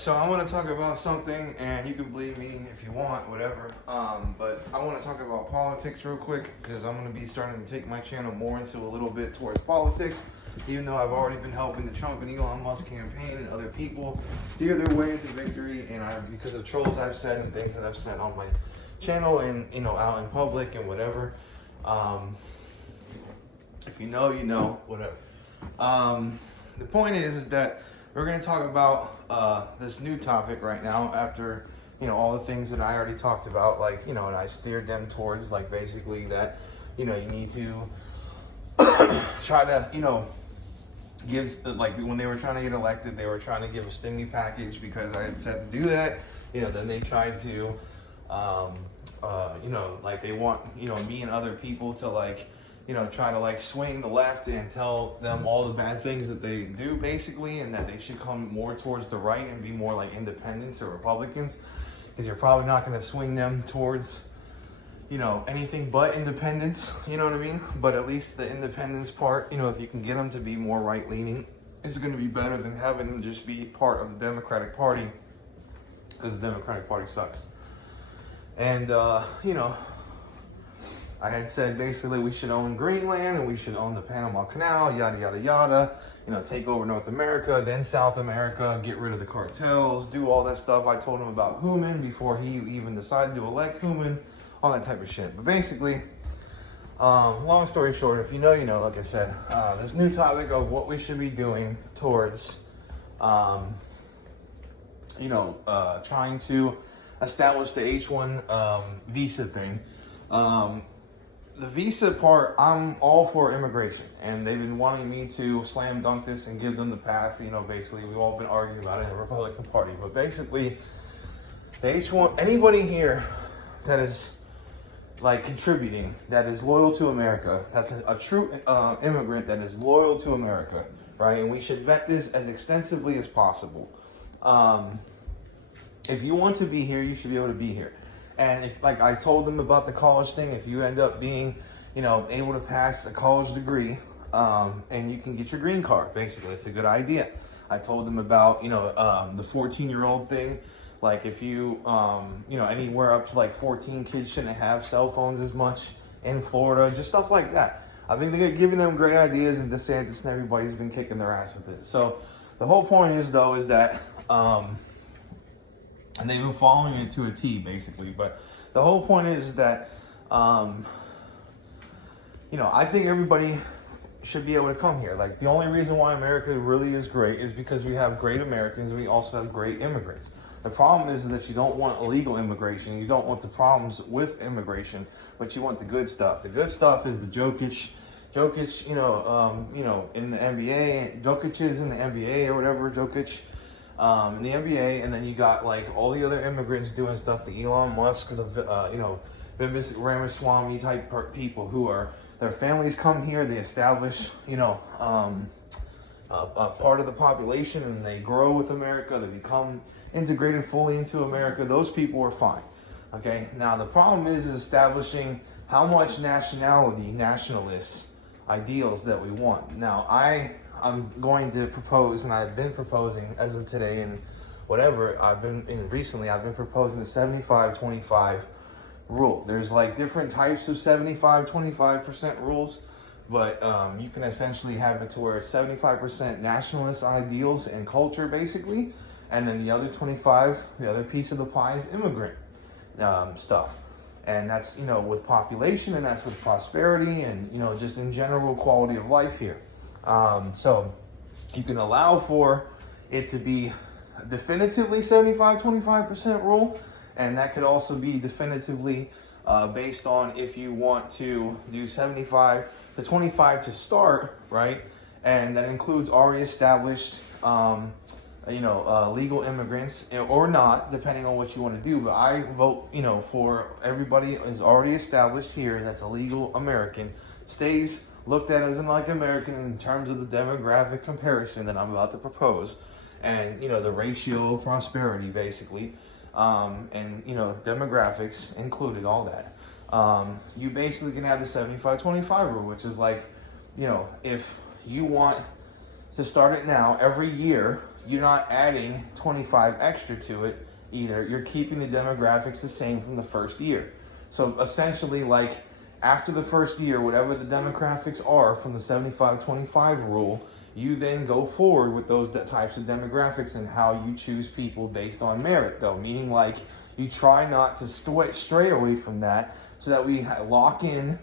So I want to talk about something, and you can believe me if you want, whatever. But I want to talk about politics real quick because I'm going to be starting to take my channel more into a little bit towards politics. Even though I've already been helping the Trump and Elon Musk campaign and other people steer their way into victory, and because of trolls I've said and things that I've said on my channel and out in public and whatever. If you know, you know, whatever. The point is that we're going to talk about this new topic right now after, all the things that I already talked about, like, and I steered them towards, like, basically that, you need to try to, give, like, when they were trying to get elected, they were trying to give a stimmy package because I had said to do that. Then they tried to, like, they want, me and other people to, like, try to like swing the left and tell them all the bad things that they do basically, and that they should come more towards the right and be more like independents or Republicans, because you're probably not going to swing them towards, anything but independence, you know what I mean? But at least the independence part, if you can get them to be more right leaning, is going to be better than having them just be part of the Democratic Party, because the Democratic Party sucks. And, I had said basically we should own Greenland and we should own the Panama Canal, yada, yada, yada, take over North America, then South America, get rid of the cartels, do all that stuff. I told him about Hooman before he even decided to elect Hooman, all that type of shit. But basically, long story short, if you know, like I said, this new topic of what we should be doing towards, trying to establish the H-1 visa thing. The visa part, I'm all for immigration, and they've been wanting me to slam dunk this and give them the path. Basically, we've all been arguing about it in the Republican Party, but basically, the H1, anybody here that is like contributing, that is loyal to America, that's a true immigrant that is loyal to America, right? And we should vet this as extensively as possible. If you want to be here, you should be able to be here. And if, like I told them about the college thing, if you end up being, able to pass a college degree, and you can get your green card, basically, it's a good idea. I told them about, the 14-year-old thing. Like if you, anywhere up to like 14 kids shouldn't have cell phones as much in Florida, just stuff like that. I think they're giving them great ideas, and DeSantis and everybody's been kicking their ass with it. So the whole point is, though, is that, and they've been following it to a T, basically. But the whole point is that, I think everybody should be able to come here. Like, the only reason why America really is great is because we have great Americans and we also have great immigrants. The problem is that you don't want illegal immigration. You don't want the problems with immigration, but you want the good stuff. The good stuff is the Jokic, in the NBA. Jokic is in the NBA or whatever, Jokic. In the NBA, and then you got like all the other immigrants doing stuff, the Elon Musk, the Vivek Ramaswamy type people who are, their families come here, they establish, a part of the population, and they grow with America, they become integrated fully into America. Those people are fine. Okay, now the problem is establishing how much nationalist ideals that we want. Now I'm going to propose, and I've been proposing as of today and whatever, recently I've been proposing the 75-25 rule. There's like different types of 75-25% rules, but you can essentially have it to where it's 75% nationalist ideals and culture, basically, and then the other 25, the other piece of the pie is immigrant stuff. And that's, with population, and that's with prosperity, and, just in general quality of life here. So you can allow for it to be definitively 75-25% rule, and that could also be definitively based on if you want to do 75-25 to start, right? And that includes already established, legal immigrants or not, depending on what you want to do. But I vote, for everybody is already established here that's a legal American, stays looked at as an like American in terms of the demographic comparison that I'm about to propose, and the ratio of prosperity, basically, and demographics included, all that. You basically can have the 75-25 rule, which is like, if you want to start it now, every year you're not adding 25 extra to it either. You're keeping the demographics the same from the first year. So essentially, like, after the first year, whatever the demographics are from the 75-25 rule, you then go forward with those types of demographics and how you choose people based on merit, though. Meaning, like, you try not to stray away from that so that we lock in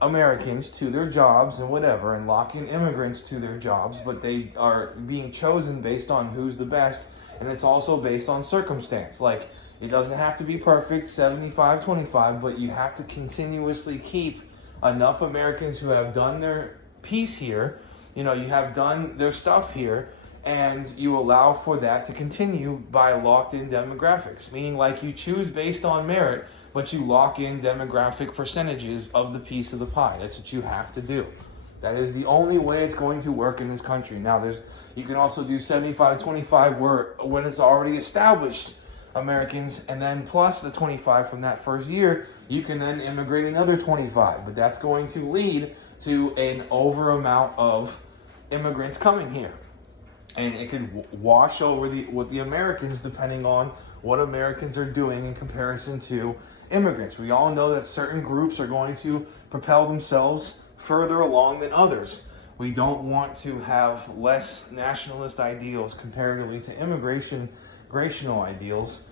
Americans to their jobs and whatever, and lock in immigrants to their jobs, but they are being chosen based on who's the best, and it's also based on circumstance. Like, it doesn't have to be perfect, 75-25, but you have to continuously keep enough Americans who have done their piece here, you have done their stuff here, and you allow for that to continue by locked in demographics. Meaning, like, you choose based on merit, but you lock in demographic percentages of the piece of the pie. That's what you have to do. That is the only way it's going to work in this country. Now, you can also do 75-25 when it's already established Americans, and then plus the 25 from that first year, you can then immigrate another 25. But that's going to lead to an over amount of immigrants coming here. And it could wash over with the Americans depending on what Americans are doing in comparison to immigrants. We all know that certain groups are going to propel themselves further along than others. We don't want to have less nationalist ideals comparatively to immigrational ideals,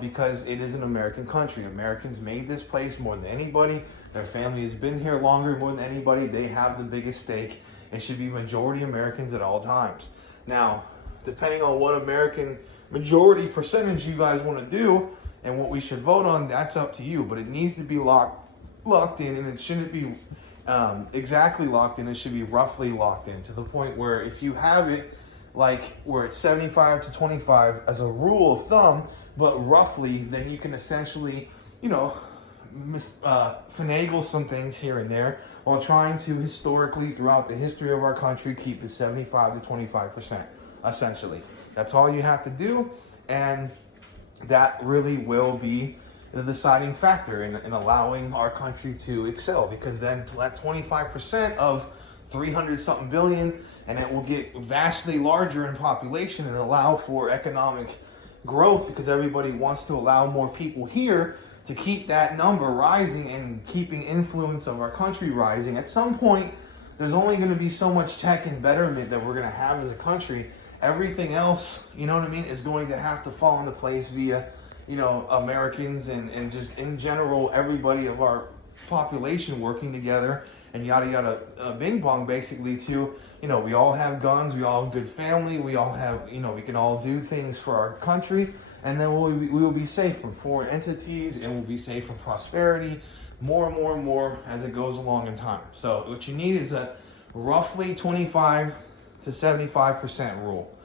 because it is an American country. Americans made this place more than anybody. Their family has been here longer more than anybody. They have the biggest stake. It should be majority Americans at all times. Now, depending on what American majority percentage you guys want to do and what we should vote on, that's up to you. But it needs to be locked in, and it shouldn't be exactly locked in. It should be roughly locked in to the point where if you have it like where it's 75-25 as a rule of thumb, but roughly, then you can essentially, finagle some things here and there while trying to historically, throughout the history of our country, keep it 75-25%, essentially. That's all you have to do, and that really will be the deciding factor in allowing our country to excel, because then that 25% of 300 something billion, and it will get vastly larger in population and allow for economic growth, because everybody wants to allow more people here to keep that number rising and keeping influence of our country rising. At some point, there's only going to be so much tech and betterment that we're going to have as a country. Everything else, is going to have to fall into place via, Americans and just in general, everybody of our population working together and yada yada, bing bong, basically to, we all have guns, we all have good family, we all have, we can all do things for our country, and then we will be safe from foreign entities, and we'll be safe from prosperity more and more and more as it goes along in time. So what you need is a roughly 25 to 75% rule,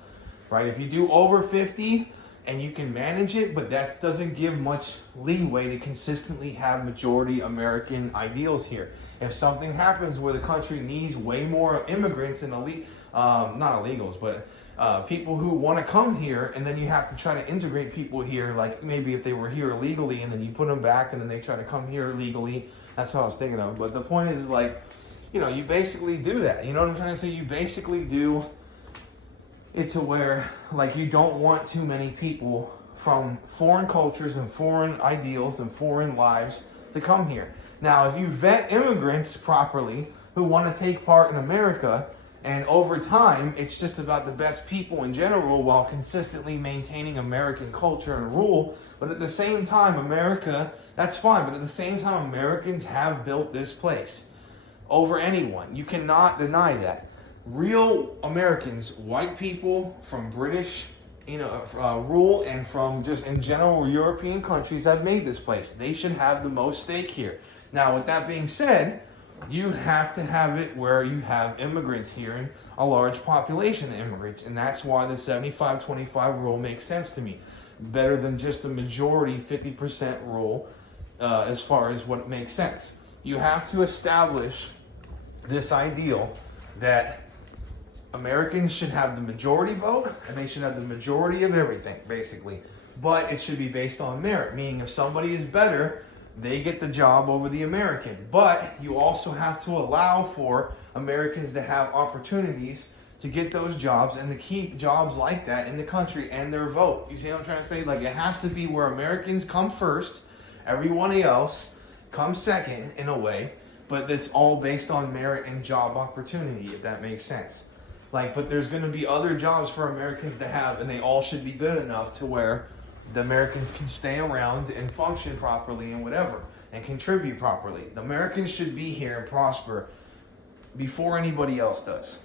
right? If you do over 50 and you can manage it, but that doesn't give much leeway to consistently have majority American ideals here. If something happens where the country needs way more immigrants and not illegals, but people who want to come here, and then you have to try to integrate people here, like maybe if they were here illegally and then you put them back and then they try to come here legally. That's what I was thinking of. But the point is, like, you basically do that. You know what I'm trying to say? You basically do it to where, like, you don't want too many people from foreign cultures and foreign ideals and foreign lives to come here. Now, if you vet immigrants properly who want to take part in America, and over time, it's just about the best people in general while consistently maintaining American culture and rule. But at the same time, America, that's fine. But at the same time, Americans have built this place over anyone. You cannot deny that. Real Americans, white people from British rule and from just in general European countries have made this place. They should have the most stake here. Now, with that being said, you have to have it where you have immigrants here and a large population of immigrants. And that's why the 75-25 rule makes sense to me. Better than just the majority 50% rule as far as what makes sense. You have to establish this ideal that Americans should have the majority vote and they should have the majority of everything, basically. But it should be based on merit, meaning if somebody is better, they get the job over the American. But you also have to allow for Americans to have opportunities to get those jobs and to keep jobs like that in the country and their vote. You see what I'm trying to say? Like, it has to be where Americans come first, everybody else comes second in a way, but it's all based on merit and job opportunity, if that makes sense. Like, but there's going to be other jobs for Americans to have, and they all should be good enough to where the Americans can stay around and function properly and whatever, and contribute properly. The Americans should be here and prosper before anybody else does.